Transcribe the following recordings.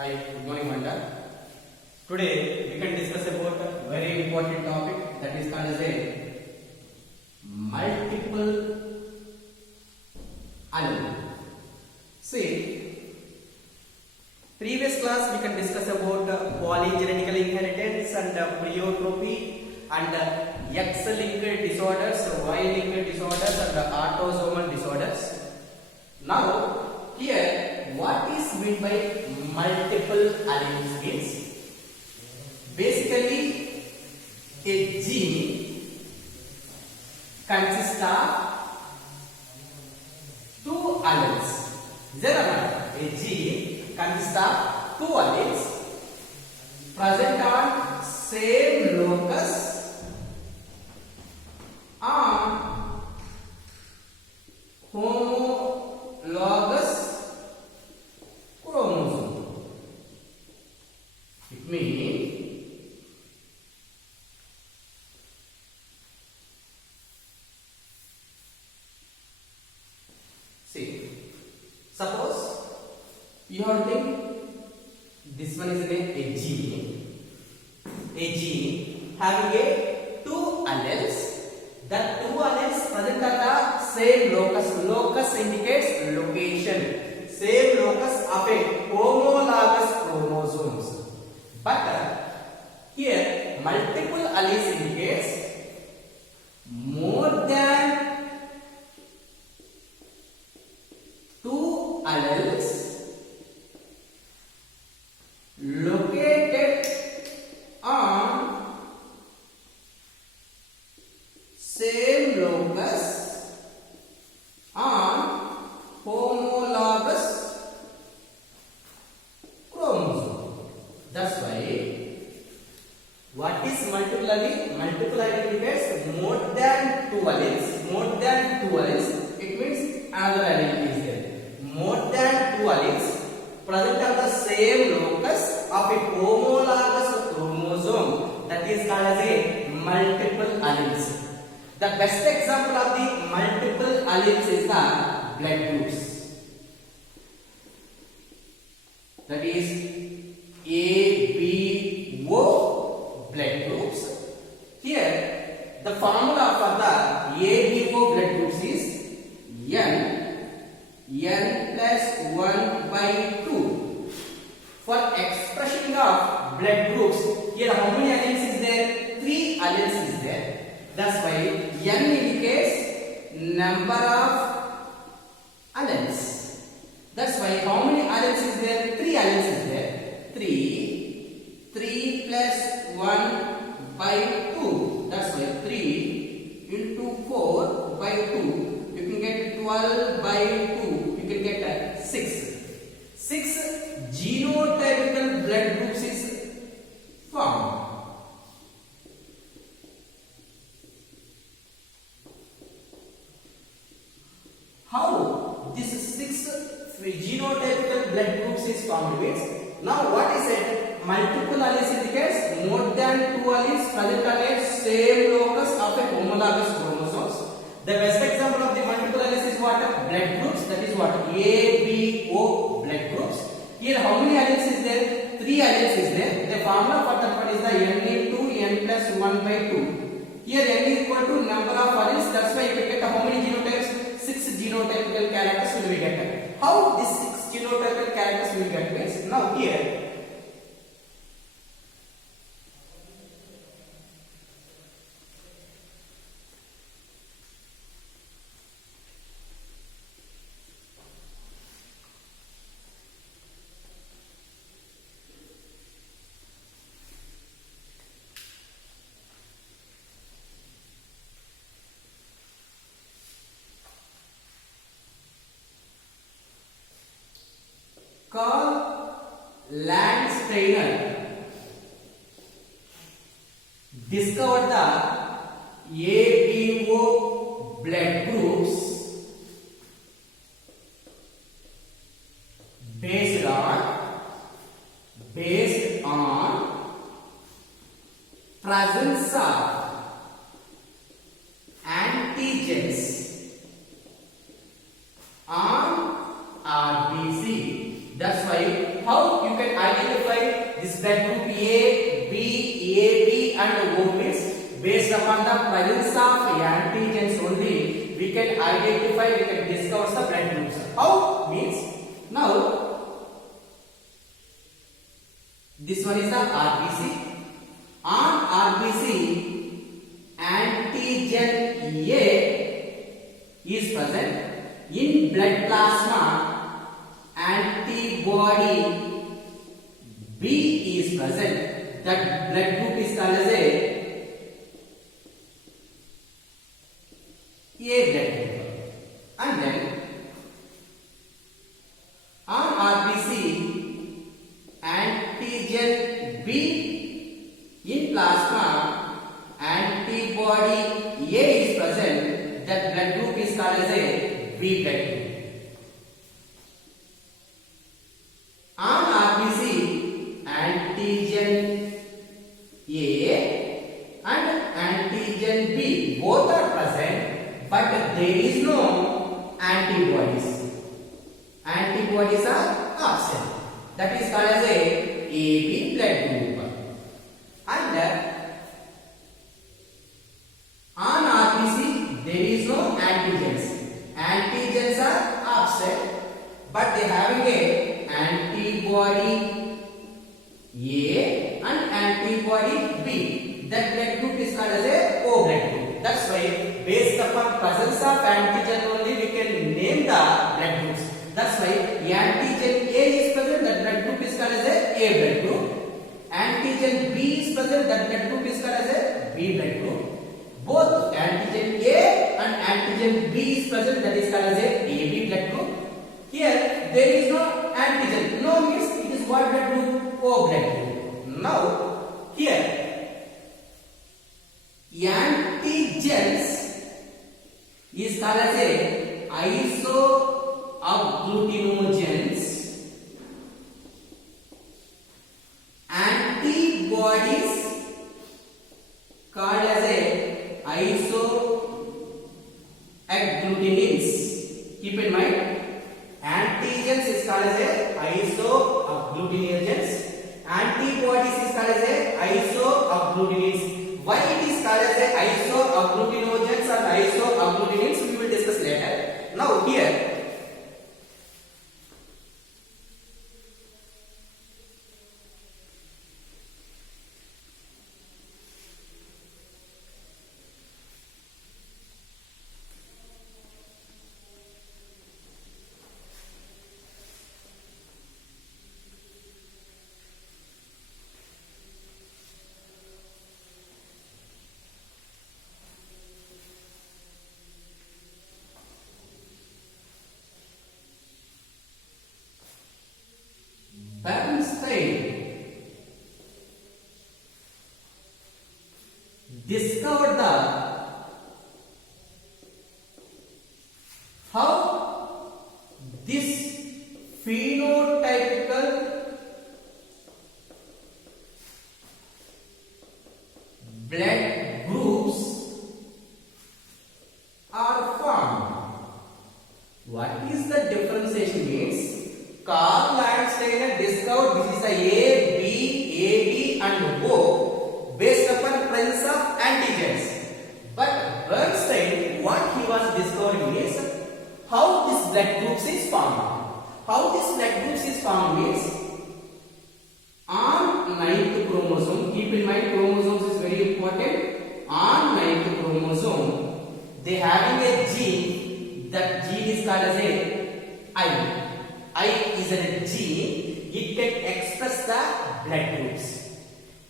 Hi, good morning, Manda. Today we can discuss about a very important topic that is called as a multiple allele. See, previous class we can discuss about polygenetical inheritance and pleiotropy and X-linked disorders, Y-linked disorders and autosomal disorders. Now, here what is meant by multiple alleles is basically a gene consists of two alleles. Is that right? A gene consists of two alleles present on same locus on homologous chromosome. It means see, suppose you have to think this one is a gene having a two alleles. That two alleles present at the same locus. Locus indicates location. Same locus of a homologous chromosomes. But here multiple alleles indicates more than two alleles located on same locus on homologous chromosome. That's why what is multiple allele? Multiple allele indicates more than two alleles. More than two alleles. It means another allele is there. More than two alleles present on the same locus of a homologous chromosome. That is called as a multiple alleles. The best example of the multiple alleles is the blood groups. That is A, B, O blood groups. Here the formula for the A, B, O blood groups is N plus 1 by 2. For expression of blood groups, here how many alleles is there? 3 alleles is there. That's why N indicates number of alleles. That's why how many alleles is there? 3 alleles is there. 3 plus 1 by 2. That's why 3 into 4 by 2. You can get 12 by 2. You can get 6. 6 genotypical blood groups is formed. How this 6 genotypical blood groups is formed means, now what is it? Multiple alleles indicates more than two alleles present on a same locus of a homologous chromosomes. The best example of the multiple alleles is what? Blood groups. That is what? A, B, O blood groups. Here how many alleles is there? 3 alleles is there. The formula for that one is the N into N plus 1 by 2. Here N is equal to number of alleles. That's why you can get how many genotypes? 6 genotypical characters will be get. How these 6 genotypical characters will get means, now here Carl Landsteiner discovered the ABO blood groups based on presence of antigens on RBC. That's why how you can identify this blood group AB and O means based upon the presence of antigens only we can identify, we can discover the blood groups. How means now this one is the RBC. On RBC antigen A is present. In blood plasma antibody B is present. That blood group is called as a blood group. And then on RBC antigen B in plasma antibody A is present. That blood group is called as a B blood group. On RBC antigen A and antigen B both are present, but there is no antibodies. Antibodies are absent. That is called as a AB blood group. And on RBC there is no antigens. Antigens are absent, but they having a antibody A and antibody B. That blood group is called as a O blood group. That's why based upon presence of antigen only we can name the blood groups. That's why antigen A is present, that blood group is called as a blood group. Antigen B is present, that blood group is called as a B blood group. Both antigen A and antigen B is present, that is called as a AB blood group. Here there is no antigen. No means it is what blood group? O blood group. Now here antigens is called as a isoagglutinogens. Antibodies called as a isoagglutinins. Keep in mind, antigens is called as a isoagglutinogens. Antibodies is called as a isoagglutinins. Why it is called as a isoagglutinogens and isoagglutinins we will discuss later. Now here Bernstein discovered how this phenotypical blood groups are formed. What is the differentiation means? Carl Landsteiner discovered this is a B, AB and O based upon presence of antigens. But Bernstein, what he was discovering is how this blood groups is formed. How this blood groups is formed means on 9th chromosome, keep in mind chromosomes is very important. On 9th chromosome, they having a gene, that gene is called as a I. I is a gene, it can express the blood groups.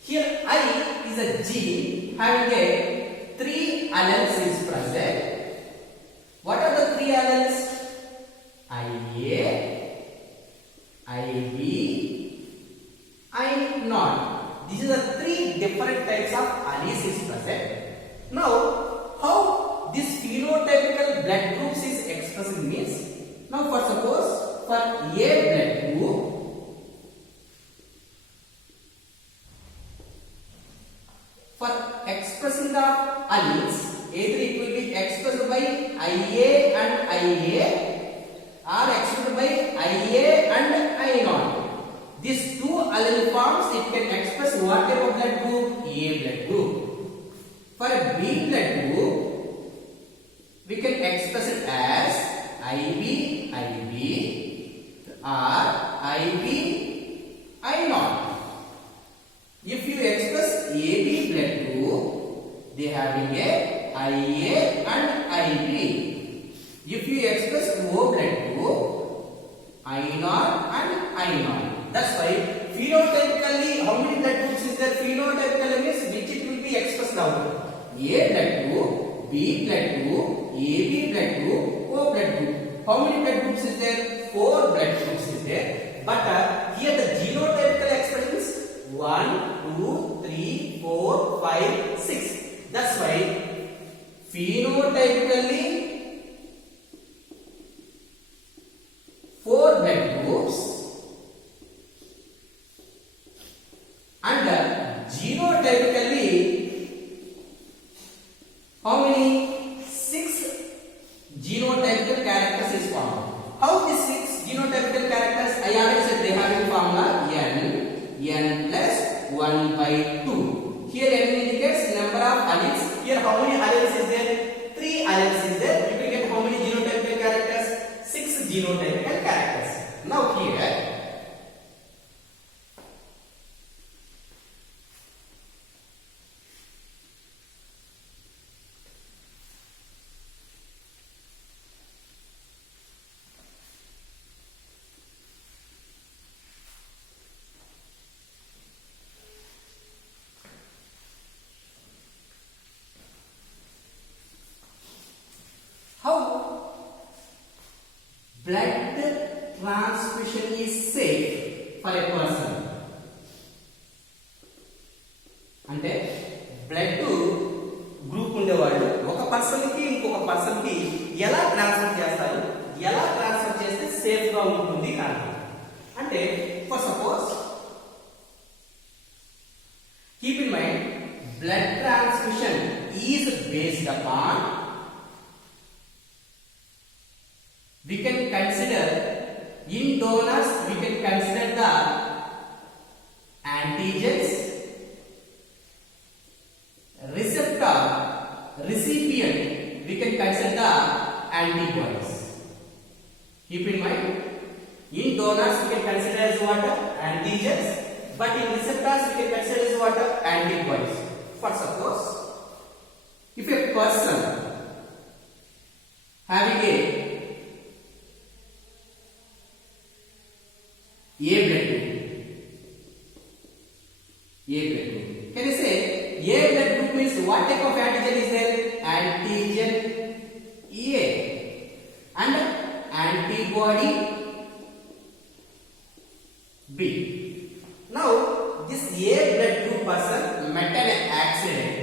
Here I is a gene having a 3 alleles is present. What are the 3 alleles? IA, IB, I0. These are the 3 different types of alleles is present. Now, how this phenotypical blood groups is expressed means, now for suppose for A blood group, for expressing the alleles, either it will be expressed by IA and IA or expressed by IA and I0. other forms, it can express what type of blood group? A blood group. For a B blood group, we can express it as IB, IB or IB, I naught. If you express AB blood group, they having a IA and IB. If you express O blood group, I naught and I naught. That's why phenotypically, how many blood groups is there? Phenotypically means which it will be expressed out. A blood group, B blood group, AB blood group, O blood group. How many blood groups is there? 4 blood groups is there. But here the genotypical expression is 1, 2, 3, 4, 5, 6. That's why phenotypically 4 blood groups and genotypically how many? 6 genotypical characters is formed. How these 6 genotypical characters? I already said they have in formula n plus 1 by 2. Here n indicates number of alleles. Here how many alleles is there? 3 alleles is there. You will get how many genotypical characters? 6 genotypical characters. Now here how blood transfusion is safe for a person. అంటే blood group ఉండేవాళ్ళు ఒక person కి ఇంకొక person కి ఎలా transfer చేస్తారు, ఎలా transfer చేస్తే సేఫ్ గా ఉంటుంది కానీ అంటే for suppose keep in mind blood transfusion is based upon we can consider in donors, we can consider the antigens, receptor, recipient, we can consider the antibodies. Keep in mind, in donors we can consider as what? Antigens, but in receptors we can consider as what? Antibodies. For suppose, if a person having a blood group. Can you say A blood group means what type of antigen is there? Antigen A and antibody B. Now this A blood group person met an accident.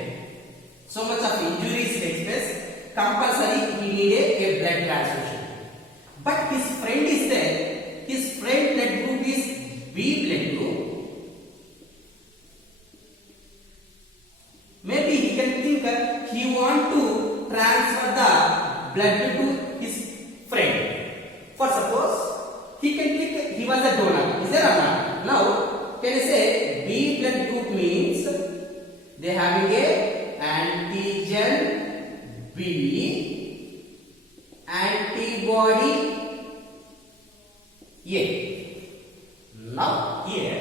So much of injuries takes place. Compulsory he needed a blood transfusion. But his friend is there. His friend blood group is B blood group. Maybe he can think he want to transfer the blood to his friend. For suppose he can think he was a donor. Is there or not? Now can you say B blood group means they having a antigen B, antibody A. Now here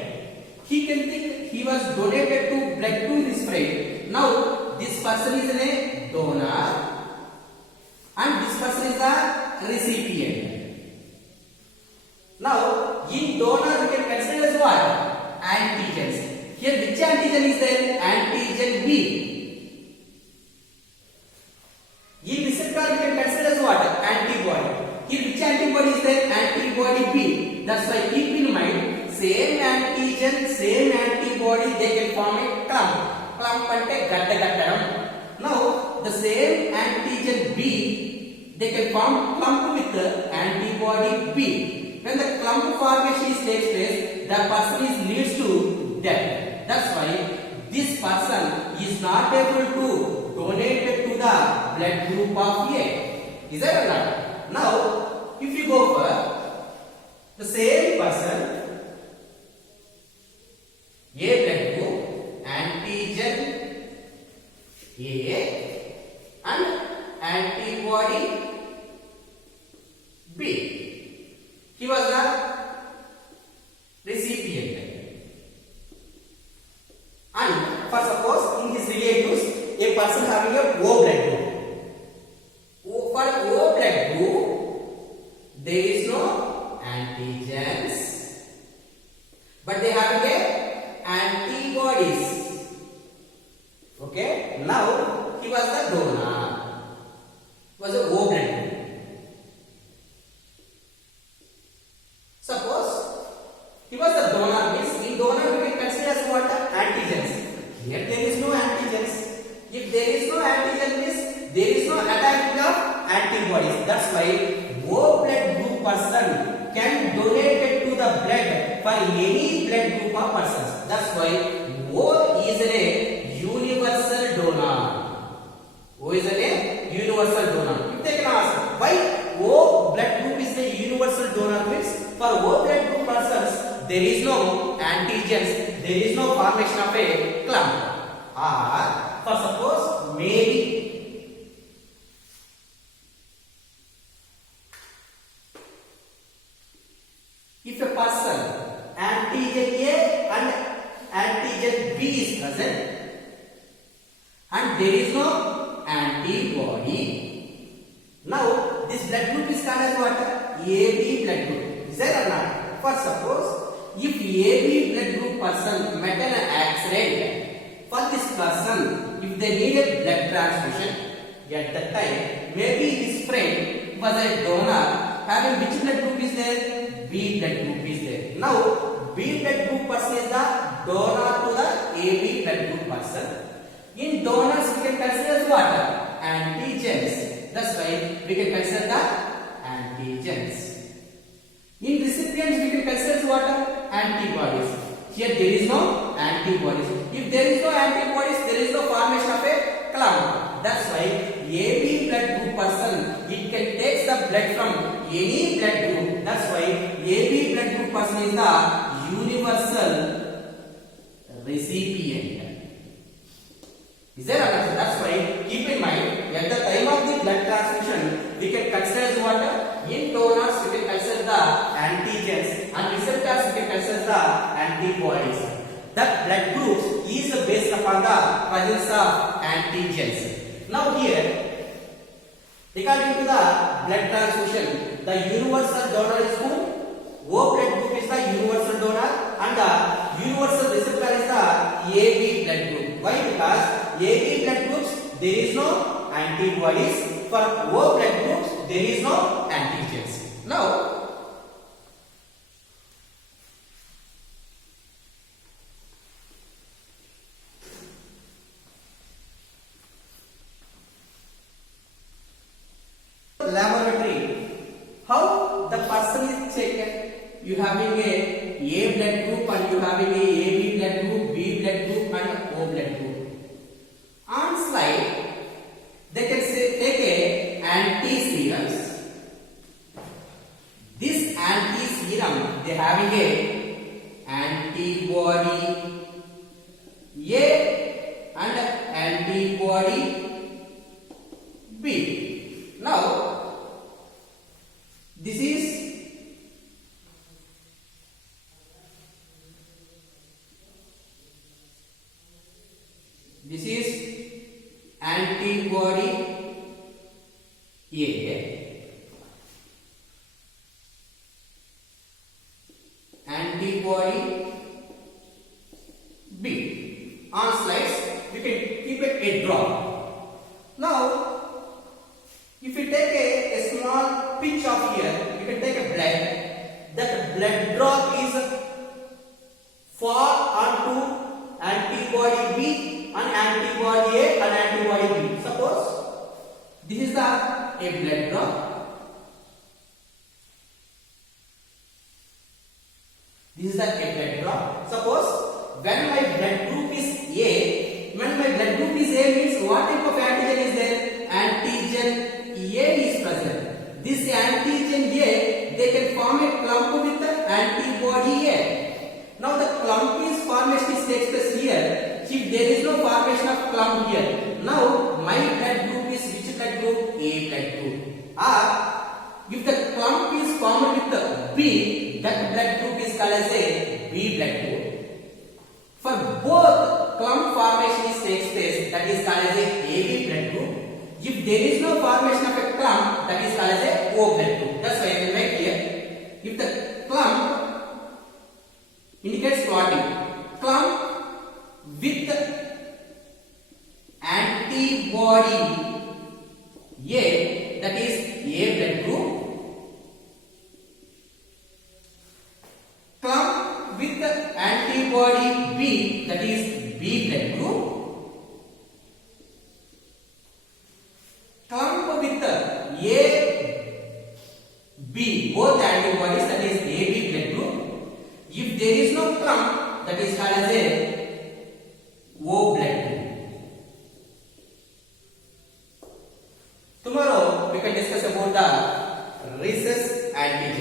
he can think he was donated to blood to his friend. Now this person is a donor and this person is a recipient. Now in donor we can consider as what? Antigens. Here which antigen is there? Antigen B. In receptor we can consider as what? Antibody. Here which antibody is there? Antibody B. That's why keep in mind, same antigen, same antibody, they can form a clump. Clump ante gadda gattadam. Now the same antigen B, they can form clump with the antibody B. When the clump formation takes place, the person is leads to death. That's why this person is not able to donate to the blood group of A. Is that or not? Now, if you go for the same person antigens, but they have a antibodies. Okay, now he was the donor, was a O blood group. Suppose he was the donor, means in donor we can consider as what? Antigens. Here there is no antigens. If there is no antigen, means there is no attacking of antibodies. That's why O blood group person can donate it to the blood for any blood group of persons. That's why O is a universal donor. O is a universal donor. If they can ask why O blood group is a universal donor, means for O blood group persons there is no antigens, there is no formation of a clump. Or for suppose maybe if a person antigen A and antigen B is present and there is no antibody, now this blood group is called as what? AB blood group. Is there or not? For suppose if AB blood group person met an accident, for this person if they needed blood transfusion at that time, maybe his friend was a donor having which blood group is there? B blood group is there. Now B blood group person is the donor to the AB blood group person. In donors we can consider as what? Antigens. That's why we can consider the antigens. In recipients we can consider as what? Antibodies. Here there is no antibodies. If there is no antibodies, there is no formation of a clump. That's why AB blood group person, it can take the blood from any blood group. That's why AB blood group person is the universal recipient. Is there another? That's why keep in mind at the time of the blood transfusion we can consider as what? In donors we can consider the antigens and receptors we can consider the antibodies. That blood group is based upon the presence of antigens. Now here, according to the blood transfusion, the universal donor is who? O blood group is the universal donor and the universal receptor is the AB blood group. Why? Because AB blood groups there is no antibodies. For O blood groups there is no antigens. Now laboratory, how the person is checked? You having a blood group and you having a AB blood group, B blood group and O blood group. On slide they can say take a anti-serums. This anti-serum they having a antibody A and antibody B. Now this is antibody A, antibody B. On slides you can keep a drop. Now if you take a small pinch of here, you can take a blood. That blood drop is fall onto antibody B and antibody A and antibody B. Suppose this is the a blood drop. This is the a blood drop. Suppose when my blood group is A, when my blood group is A means what type of antigen is there? Antigen A is present. This antigen A, they can form a clump with the antibody A. Now the clump is formation takes place here. If there is no formation of clump here, now my blood group is which blood group? A blood group. Or if the clump is formed with the B, that blood group is called as a B blood group. For both clump formation takes place, that is called as a AB blood group. If there is no formation of a clump, that is called as a O blood group. That's why I will write here. If the clump antibody B, that is B blood group, clump with A, B, both antibodies, that is AB blood group. If there is no clump, that is called as a O blood group. Tomorrow we can discuss about the rhesus antigen.